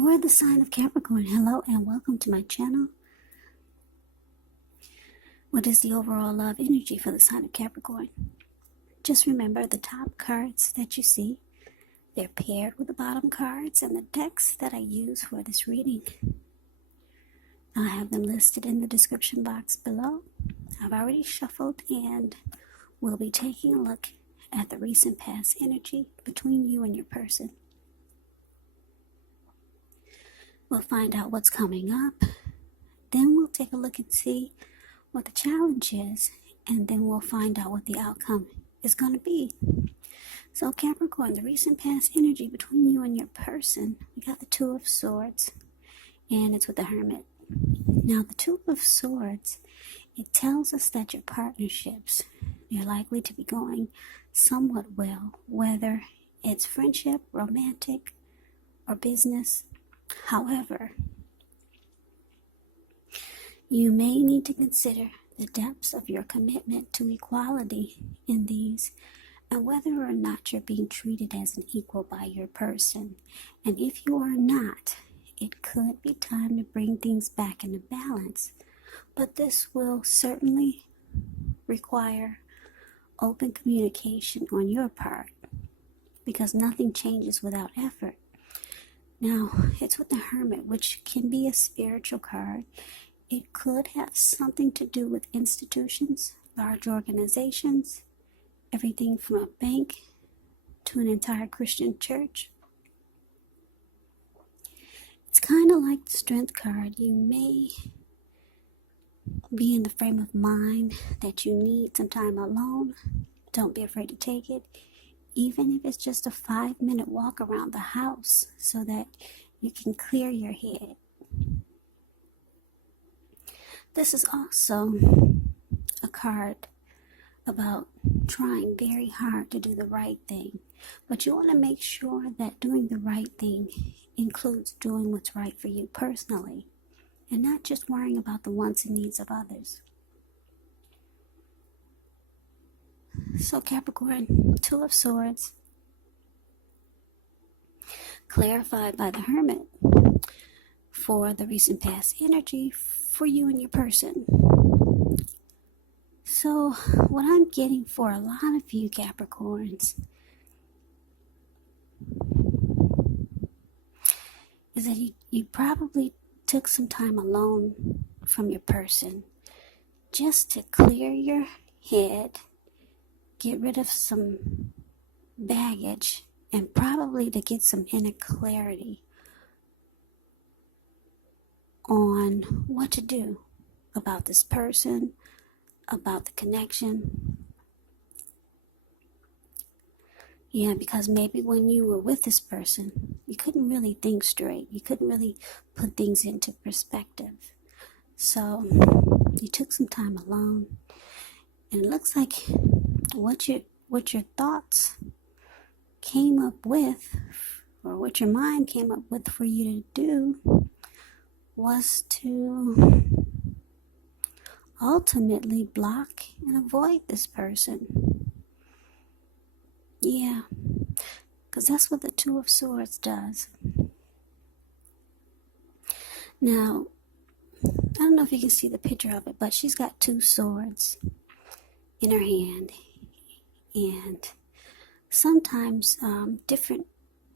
For the sign of Capricorn, hello and welcome to my channel. What is the overall love energy for the sign of Capricorn? Just remember the top cards that you see, they're paired with the bottom cards and the decks that I use for this reading. I have them listed in the description box below. I've already shuffled and we'll be taking a look at the recent past energy between you and your person. We'll find out what's coming up. Then we'll take a look and see what the challenge is. And then we'll find out what the outcome is going to be. So Capricorn, the recent past energy between you and your person. We got the Two of Swords. And it's with the Hermit. Now the Two of Swords, it tells us that your partnerships, they're likely to be going somewhat well. Whether it's friendship, romantic, or business. However, you may need to consider the depths of your commitment to equality in these and whether or not you're being treated as an equal by your person. And if you are not, it could be time to bring things back into balance. But this will certainly require open communication on your part because nothing changes without effort. Now, it's with the Hermit, which can be a spiritual card. It could have something to do with institutions, large organizations, everything from a bank to an entire Christian church. It's kind of like the Strength card. You may be in the frame of mind that you need some time alone. Don't be afraid to take it. Even if it's just a 5-minute walk around the house so that you can clear your head. This is also a card about trying very hard to do the right thing. But you want to make sure that doing the right thing includes doing what's right for you personally and not just worrying about the wants and needs of others. So Capricorn, Two of Swords, clarified by the Hermit for the recent past energy for you and your person. So what I'm getting for a lot of you Capricorns is that you probably took some time alone from your person just to clear your head, get rid of some baggage, and probably to get some inner clarity on what to do about this person, about the connection. Yeah, because maybe when you were with this person, you couldn't really think straight. You couldn't really put things into perspective. So you took some time alone. And it looks like what your thoughts came up with, or what your mind came up with for you to do, was to ultimately block and avoid this person. Yeah, because that's what the Two of Swords does. Now, I don't know if you can see the picture of it, but she's got two swords in her hand. And sometimes different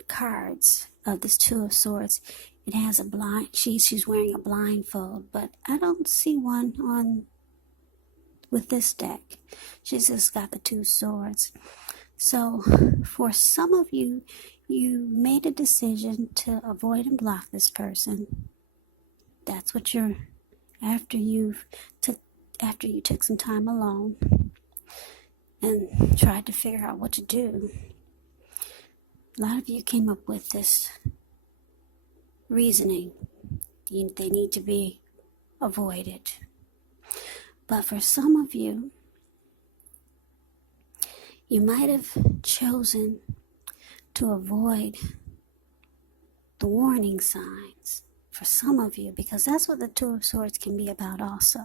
cards of this Two of Swords, it has a blind, she's wearing a blindfold, but I don't see one on with this deck. She's just got the two swords. So for some of you, you made a decision to avoid and block this person. That's what you're, after you took some time alone and tried to figure out what to do. A lot of you came up with this reasoning. They need to be avoided. But for some of you, you might have chosen to avoid the warning signs. For some of you, because that's what the Two of Swords can be about also.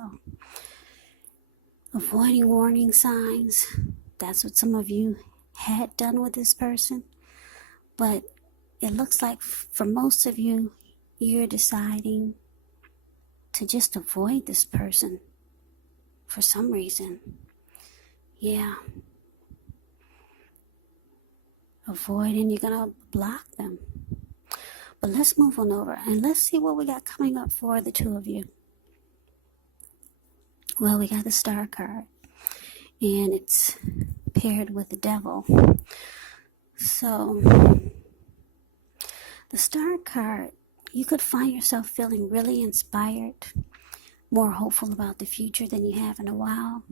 Avoiding warning signs. That's what some of you had done with this person. But it looks like for most of you, you're deciding to just avoid this person for some reason. Yeah. Avoid, and you're going to block them. But let's move on over and let's see what we got coming up for the two of you. Well, we got the Star card, and it's paired with the Devil. So, the Star card, you could find yourself feeling really inspired, more hopeful about the future than you have in a while,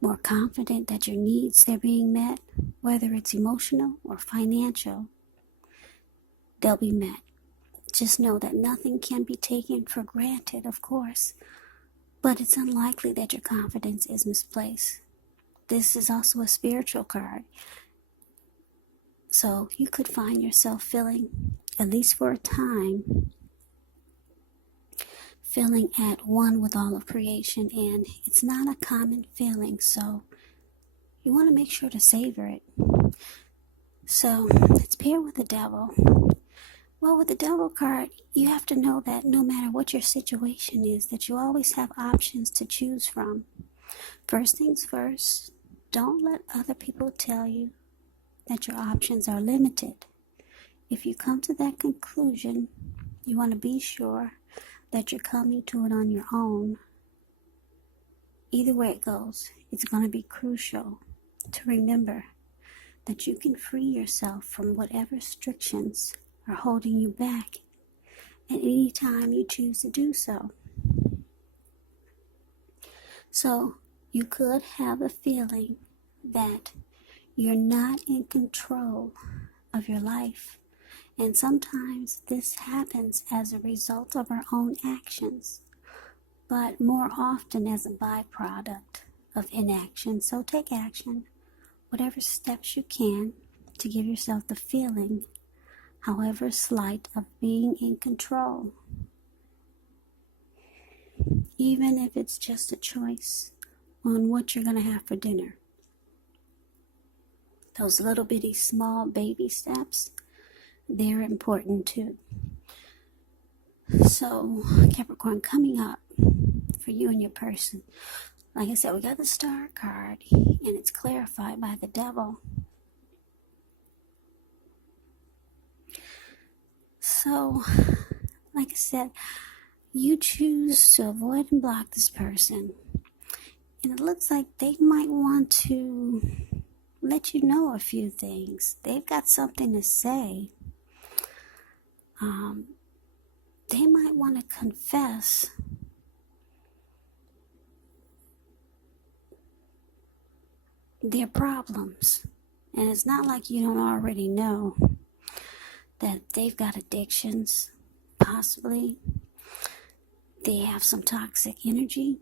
more confident that your needs, they're being met, whether it's emotional or financial, they'll be met. Just know that nothing can be taken for granted, of course, but it's unlikely that your confidence is misplaced. This is also a spiritual card. So you could find yourself feeling, at least for a time, feeling at one with all of creation. And it's not a common feeling, so you want to make sure to savor it. So it's paired with the Devil. Well, with the Devil card, you have to know that no matter what your situation is, that you always have options to choose from. First things first, don't let other people tell you that your options are limited. If you come to that conclusion, you want to be sure that you're coming to it on your own. Either way it goes, it's going to be crucial to remember that you can free yourself from whatever restrictions are holding you back at any time you choose to do so. So you could have a feeling that you're not in control of your life, and sometimes this happens as a result of our own actions, but more often as a byproduct of inaction. So take action, whatever steps you can, to give yourself the feeling, however slight, of being in control. Even if it's just a choice on what you're going to have for dinner. Those little bitty small baby steps, they're important too. So, Capricorn, coming up for you and your person. Like I said, we got the Star card, and it's clarified by the Devil. So, like I said, you choose to avoid and block this person. And it looks like they might want to let you know a few things. They've got something to say. They might want to confess their problems. And it's not like you don't already know that they've got addictions, possibly. They have some toxic energy,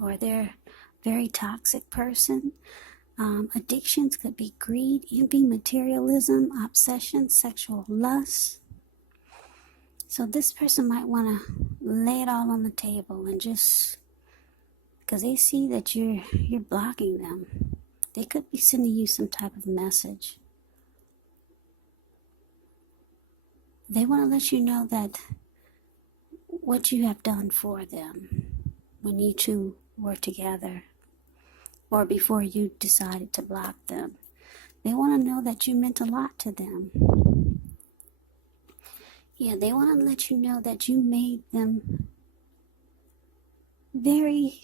or they're a very toxic person. Addictions could be greed, envy, materialism, obsession, sexual lust. So this person might want to lay it all on the table, and just because they see that you're blocking them, they could be sending you some type of message. They want to let you know that what you have done for them when you two were together, or before you decided to block them. They want to know that you meant a lot to them. Yeah, they want to let you know that you made them very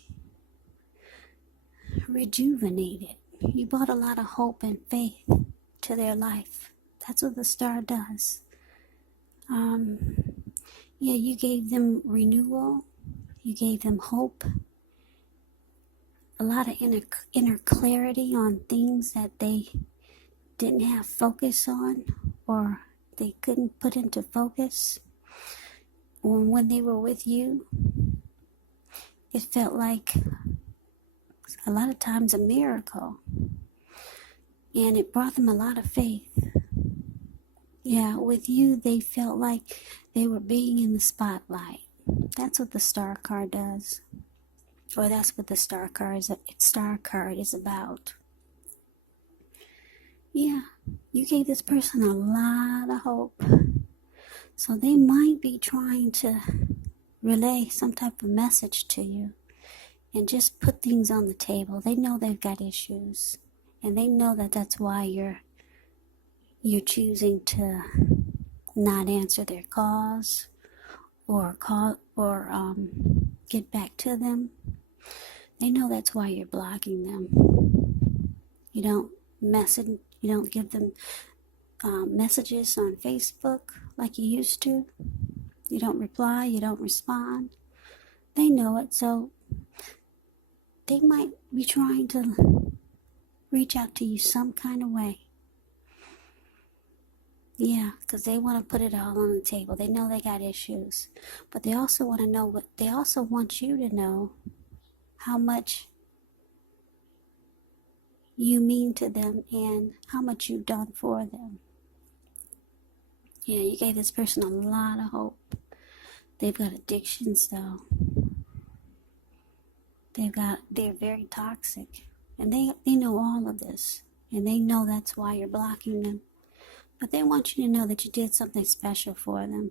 rejuvenated. You brought a lot of hope and faith to their life. That's what the Star does. Yeah, you gave them renewal. You gave them hope. A lot of inner clarity on things that they didn't have focus on, or they couldn't put into focus. When they were with you, it felt like a lot of times a miracle. And it brought them a lot of faith. Yeah, with you, they felt like they were being in the spotlight. That's what the Star card does. Or that's what the Star card is about. Yeah, you gave this person a lot of hope. So they might be trying to relay some type of message to you and just put things on the table. They know they've got issues, and they know that that's why you're choosing to not answer their calls or get back to them. They know that's why you're blocking them. You don't you don't give them messages on Facebook like you used to. You don't reply, you don't respond. They know it, so they might be trying to reach out to you some kind of way. Yeah, because they want to put it all on the table. They know they got issues, but they also want to know they also want you to know how much you mean to them and how much you've done for them. Yeah, you gave this person a lot of hope. They've got addictions though. They're very toxic. And they know all of this. And they know that's why you're blocking them. But they want you to know that you did something special for them.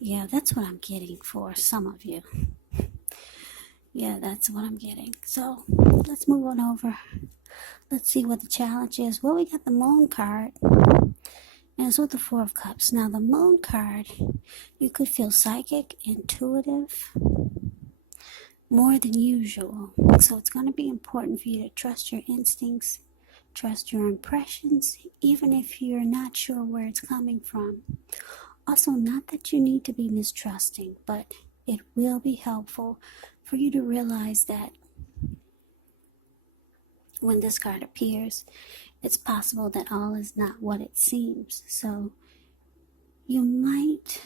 Yeah, that's what I'm getting for some of you. Yeah, that's what I'm getting. So, let's move on over. Let's see what the challenge is. Well, we got the Moon card. And it's with the Four of Cups. Now, the Moon card, you could feel psychic, intuitive, more than usual. So it's going to be important for you to trust your instincts, trust your impressions, even if you're not sure where it's coming from. Also, not that you need to be mistrusting, but it will be helpful for you to realize that when this card appears, it's possible that all is not what it seems. So you might,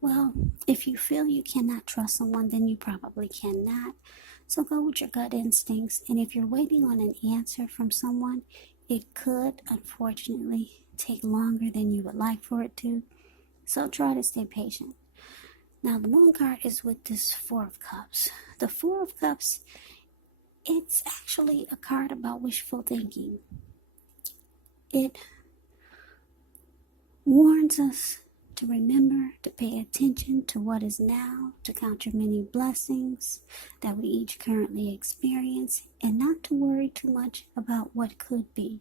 well, if you feel you cannot trust someone, then you probably cannot. So go with your gut instincts. And if you're waiting on an answer from someone, it could, unfortunately, take longer than you would like for it to. So try to stay patient. Now, the Moon card is with this Four of Cups. The Four of Cups, it's actually a card about wishful thinking. It warns us to remember to pay attention to what is now, to count your many blessings that we each currently experience, and not to worry too much about what could be,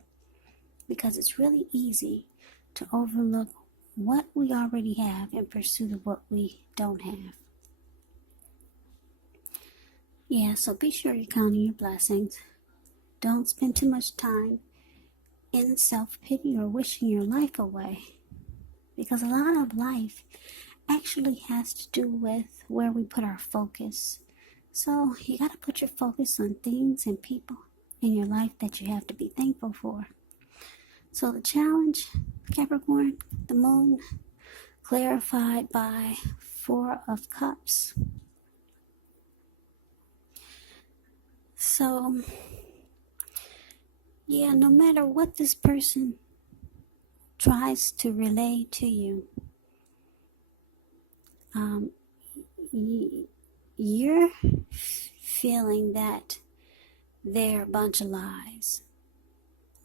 because it's really easy to overlook what we already have in pursuit of what we don't have. Yeah, so be sure you're counting your blessings. Don't spend too much time in self-pity or wishing your life away, because a lot of life actually has to do with where we put our focus. So you got to put your focus on things and people in your life that you have to be thankful for. So the challenge, Capricorn, the Moon, clarified by Four of Cups. So, yeah, no matter what this person tries to relay to you, you're feeling that they're a bunch of lies.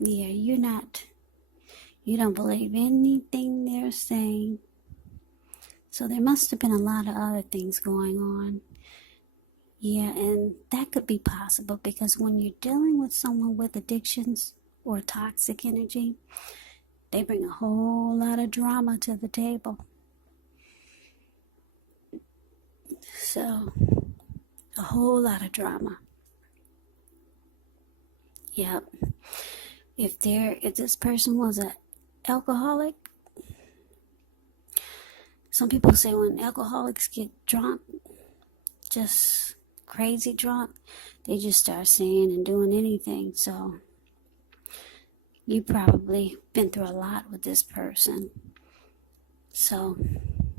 Yeah, you don't believe anything they're saying. So there must have been a lot of other things going on. Yeah, and that could be possible because when you're dealing with someone with addictions or toxic energy, they bring a whole lot of drama to the table. So, a whole lot of drama. Yep. If this person was an alcoholic, some people say when alcoholics get drunk, just crazy drunk, they just start saying and doing anything. So you probably been through a lot with this person. So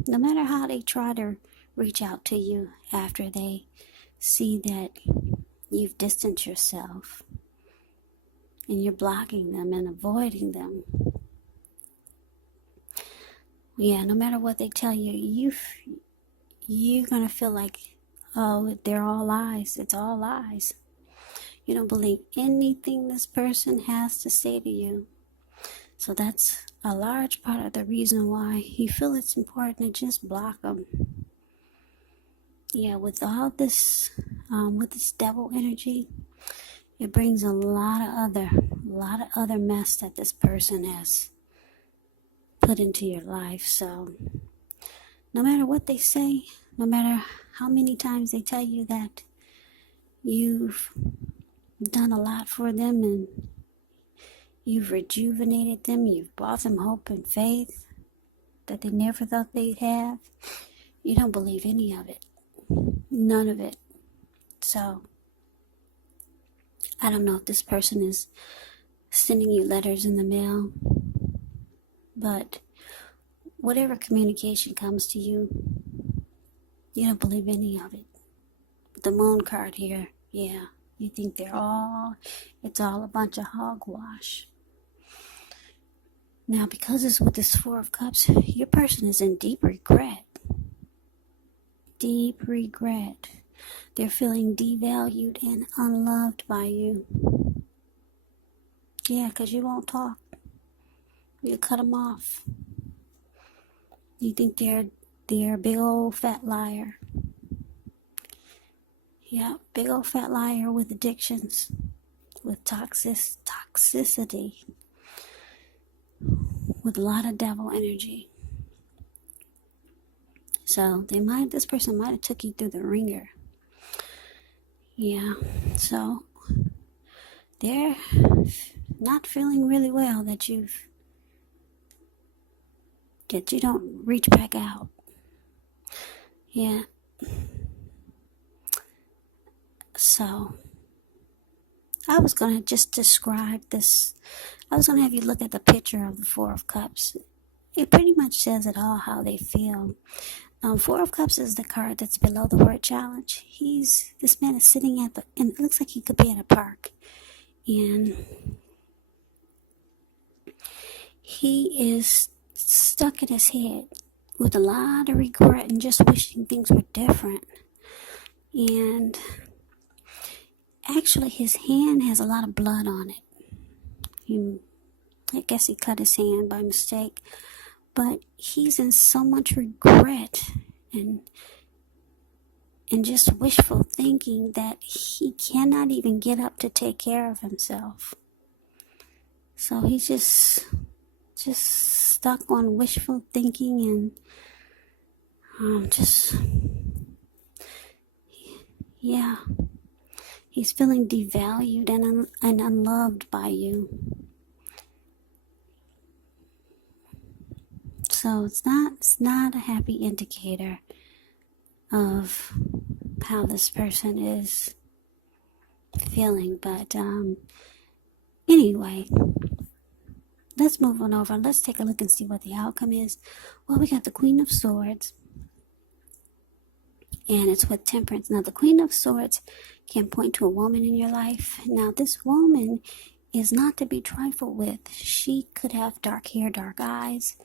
no matter how they try to reach out to you after they see that you've distanced yourself and you're blocking them and avoiding them, yeah, no matter what they tell you, you're going to feel like, oh, they're all lies. It's all lies. You don't believe anything this person has to say to you. So that's a large part of the reason why you feel it's important to just block them. Yeah, with all this, with this devil energy, it brings a lot of other mess that this person has put into your life. So no matter what they say, no matter how many times they tell you that you've done a lot for them and you've rejuvenated them, you've brought them hope and faith that they never thought they'd have, you don't believe any of it. None of it. So I don't know if this person is sending you letters in the mail, but whatever communication comes to you, you don't believe any of it. The moon card here, yeah, you think it's all a bunch of hogwash. Now, because it's with this Four of Cups, your person is in deep regret. Deep regret. They're feeling devalued and unloved by you. Yeah, because you won't talk. You cut them off. You think they're a big old fat liar. Yeah, big old fat liar with addictions, with toxicity, with a lot of devil energy. So this person might have took you through the ringer. Yeah, so they're not feeling really well that you don't reach back out. Yeah. So I was going to just describe this. I was going to have you look at the picture of the Four of Cups. It pretty much says it all, how they feel. Four of Cups is the card that's below the word challenge. This man is sitting and it looks like he could be at a park. And he is stuck in his head with a lot of regret and just wishing things were different. And actually his hand has a lot of blood on it. I guess he cut his hand by mistake. But he's in so much regret and just wishful thinking that he cannot even get up to take care of himself. So he's just stuck on wishful thinking and he's feeling devalued and unloved by you. So it's not a happy indicator of how this person is feeling. But anyway, let's move on over. Let's take a look and see what the outcome is. Well, we got the Queen of Swords, and it's with Temperance. Now, the Queen of Swords can point to a woman in your life. Now, this woman is not to be trifled with. She could have dark hair, dark eyes,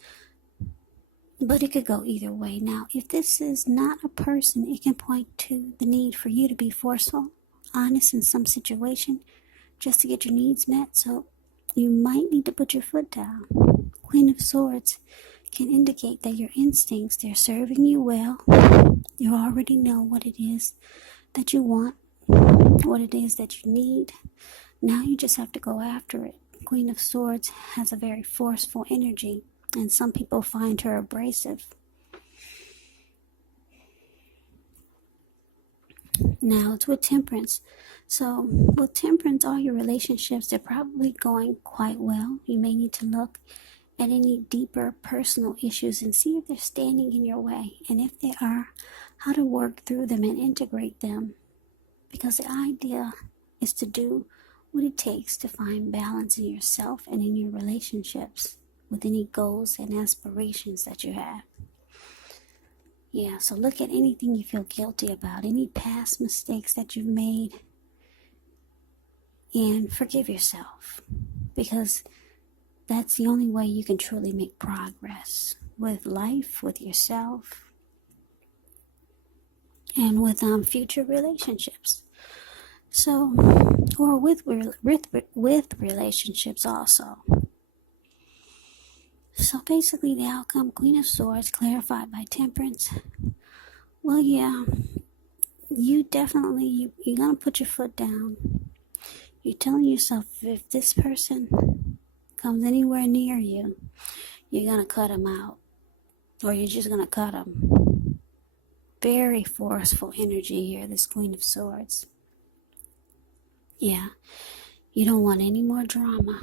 but it could go either way. Now, if this is not a person, it can point to the need for you to be forceful, honest in some situation, just to get your needs met. So you might need to put your foot down. Queen of Swords can indicate that your instincts, they're serving you well. You already know what it is that you want, what it is that you need. Now you just have to go after it. Queen of Swords has a very forceful energy, and some people find her abrasive. Now it's with Temperance. So with Temperance, all your relationships, they're probably going quite well. You may need to look at any deeper personal issues and see if they're standing in your way. And if they are, how to work through them and integrate them. Because the idea is to do what it takes to find balance in yourself and in your relationships with any goals and aspirations that you have. Yeah, so look at anything you feel guilty about, any past mistakes that you've made, and forgive yourself, because that's the only way you can truly make progress with life, with yourself, and with future relationships. So, or with relationships also. So basically the outcome, Queen of Swords, clarified by Temperance. Well, yeah, you're going to put your foot down. You're telling yourself if this person comes anywhere near you, you're going to cut them out. Or you're just going to cut them. Very forceful energy here, this Queen of Swords. Yeah, you don't want any more drama.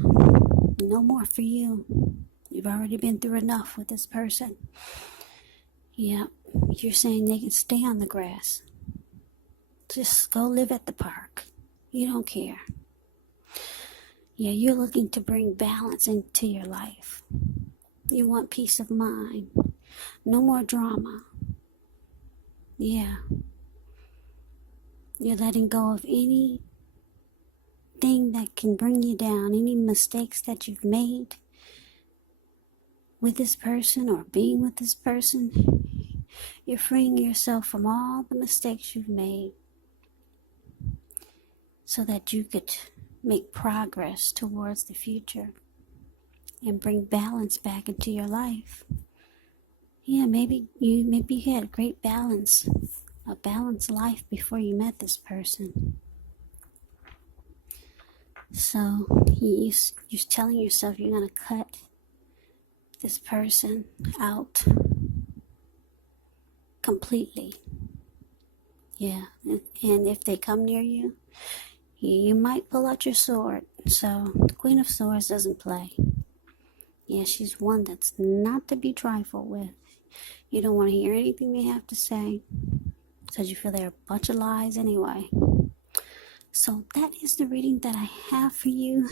No more for you. You've already been through enough with this person. Yeah, you're saying they can stay on the grass. Just go live at the park. You don't care. Yeah, you're looking to bring balance into your life. You want peace of mind. No more drama. Yeah. You're letting go of anything that can bring you down, any mistakes that you've made with this person or being with this person. You're freeing yourself from all the mistakes you've made so that you could make progress towards the future and bring balance back into your life. Yeah, maybe you had great balance, a balanced life before you met this person. So you're telling yourself you're going to cut this person out completely. Yeah, and if they come near you, you might pull out your sword. So the Queen of Swords doesn't play. Yeah, she's one that's not to be trifled with. You don't want to hear anything they have to say because you feel they're a bunch of lies anyway. So that is the reading that I have for you,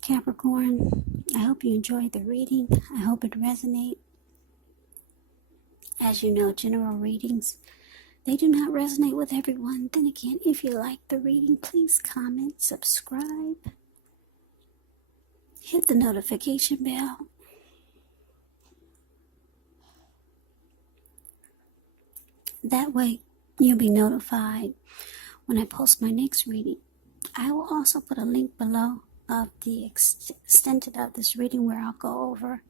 Capricorn. I hope you enjoyed the reading. I hope it resonates. As you know, general readings, they do not resonate with everyone. Then again, if you like the reading, please comment, subscribe, hit the notification bell. That way, you'll be notified when I post my next reading. I will also put a link below of the extent of this reading where I'll go over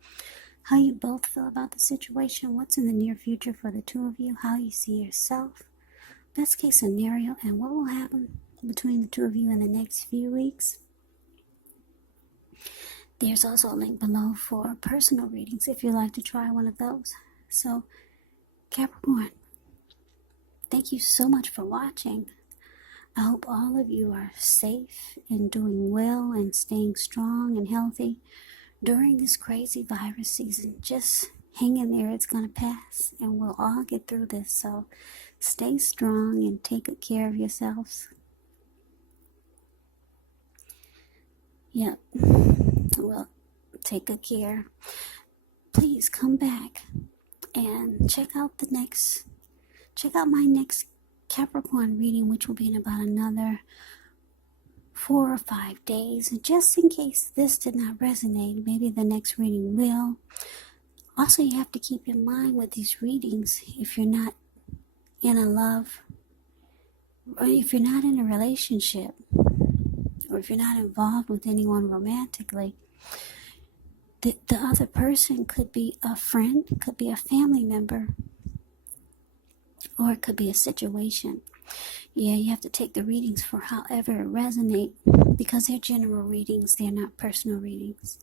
how you both feel about the situation, what's in the near future for the two of you, how you see yourself, best case scenario, and what will happen between the two of you in the next few weeks. There's also a link below for personal readings if you'd like to try one of those. So, Capricorn, thank you so much for watching. I hope all of you are safe and doing well and staying strong and healthy during this crazy virus season. Just hang in there, it's going to pass, and we'll all get through this. So stay strong and take good care of yourselves. Yep. Well, take good care. Please come back and check out my next Capricorn reading, which will be in about another 4 or 5 days. And just in case this did not resonate, maybe the next reading will. Also, you have to keep in mind with these readings, if you're not in a love, or if you're not in a relationship, or if you're not involved with anyone romantically, the other person could be a friend, could be a family member, or it could be a situation. Yeah, you have to take the readings for however it resonates, because they're general readings, they're not personal readings.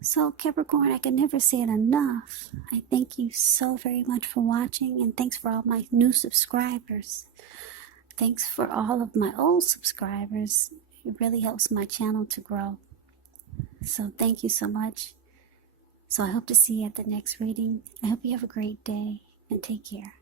So, Capricorn, I can never say it enough. I thank you so very much for watching, and thanks for all my new subscribers. Thanks for all of my old subscribers. It really helps my channel to grow. So, thank you so much. So, I hope to see you at the next reading. I hope you have a great day, and take care.